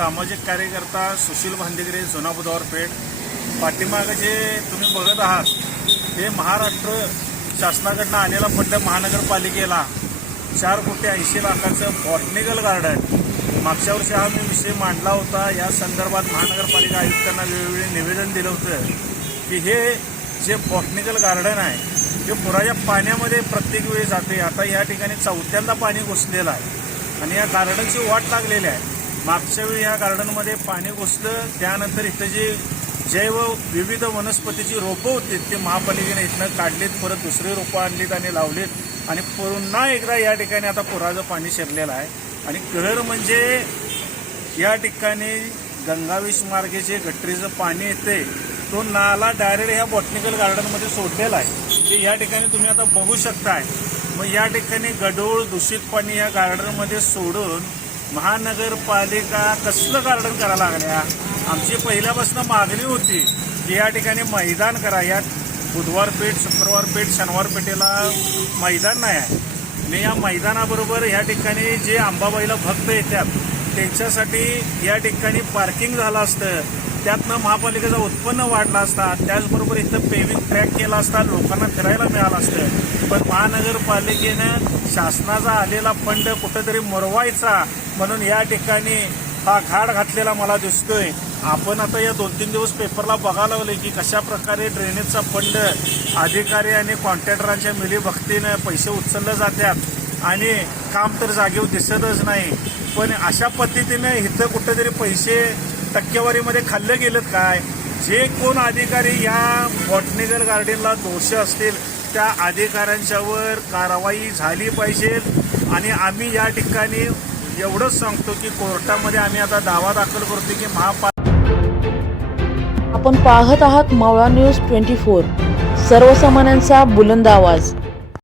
सामाजिक कार्यकर्ता सुशील भांडेगरे जुना बुधवार पेठ. पाठीमागं जे तुम्ही बघत आहात हे महाराष्ट्र शासनाकडनं आलेला फंड महानगरपालिकेला चार कोटी ऐंशी लाखाचं बॉटनिकल गार्डन. मागच्या वर्षी हा मी विषय मांडला होता. या संदर्भात महानगरपालिका आयुक्तांना वेळोवेळी निवेदन दिलं होतं की हे जे बॉटनिकल गार्डन आहे ते पुराच्या पाण्यामध्ये प्रत्येक वेळी जाते. आता या ठिकाणी चौथ्यांदा पाणी घुसलेलं आहे. आणि या गार्डनची वाट लागलेली आहे. मागच्या वेळी या गार्डनमध्ये पाणी घुसलं. त्यानंतर इथं जे जैव विविध वनस्पतीची रोपं होती ते महापालिकेने इथनं काढलीत परत दुसरी रोपं आणलीत आणि लावलीत. आणि पुन्हा एकदा या ठिकाणी आता पुराचं पाणी शिरलेलं आहे. आणि कहर म्हणजे या ठिकाणी गंगावेश मार्गे जे गटरीचं पाणी येते तो नाला डायरेक्ट ह्या बॉटनिकल गार्डनमध्ये सोडलेला आहे. ते या ठिकाणी तुम्ही आता बघू शकताय. मग या ठिकाणी गडूळ दूषित पाणी या गार्डनमध्ये सोडून महानगरपालिका कसलं गार्डन करायला लागल्या? आमची पहिल्यापासून मागणी होती की या ठिकाणी मैदान करा यात बुधवार पेठ शुक्रवार पेठ शनिवार पेठेला मैदान नाही आहे. आणि या मैदानाबरोबर या ठिकाणी जे अंबाबाईला भक्त येतात त्यांच्यासाठी या ठिकाणी पार्किंग झालं असतं. त्यातनं महापालिकेचं उत्पन्न वाढलं असता त्याचबरोबर इथं पेविंग ट्रॅक केला असता लोकांना फिरायला मिळालं असतं. पण महानगरपालिकेनं शासनाचा आलेला फंड कुठंतरी मोरवायचा म्हणून या ठिकाणी हा घाट घातलेला मला दिसतोय. आपण आता या दोन तीन दिवस पेपरला बघायला लागलोय की कशा प्रकारे ड्रेनेजचा फंड अधिकारी आणि कॉन्ट्रॅक्टरांच्या मिलीभक्तीनं पैसे उचलले जातात. आणि काम तर जागेवर दिसतच नाही. पण अशा पद्धतीने इथं कुठेतरी पैसे टक्केवारीमध्ये खाल्लं गेलं काय? जे कोण अधिकारी या बॉटनिकल गार्डनला दोषी असतील त्या अधिकाऱ्यांच्यावर कारवाई झाली पाहिजे. आणि आम्ही या ठिकाणी एवढंच सांगतो की कोर्टामध्ये आम्ही आता दावा दाखल करतो की महापाल आपण पाहत आहात मावळा न्यूज ट्वेंटी फोर. सर्वसामान्यांचा बुलंद आवाज.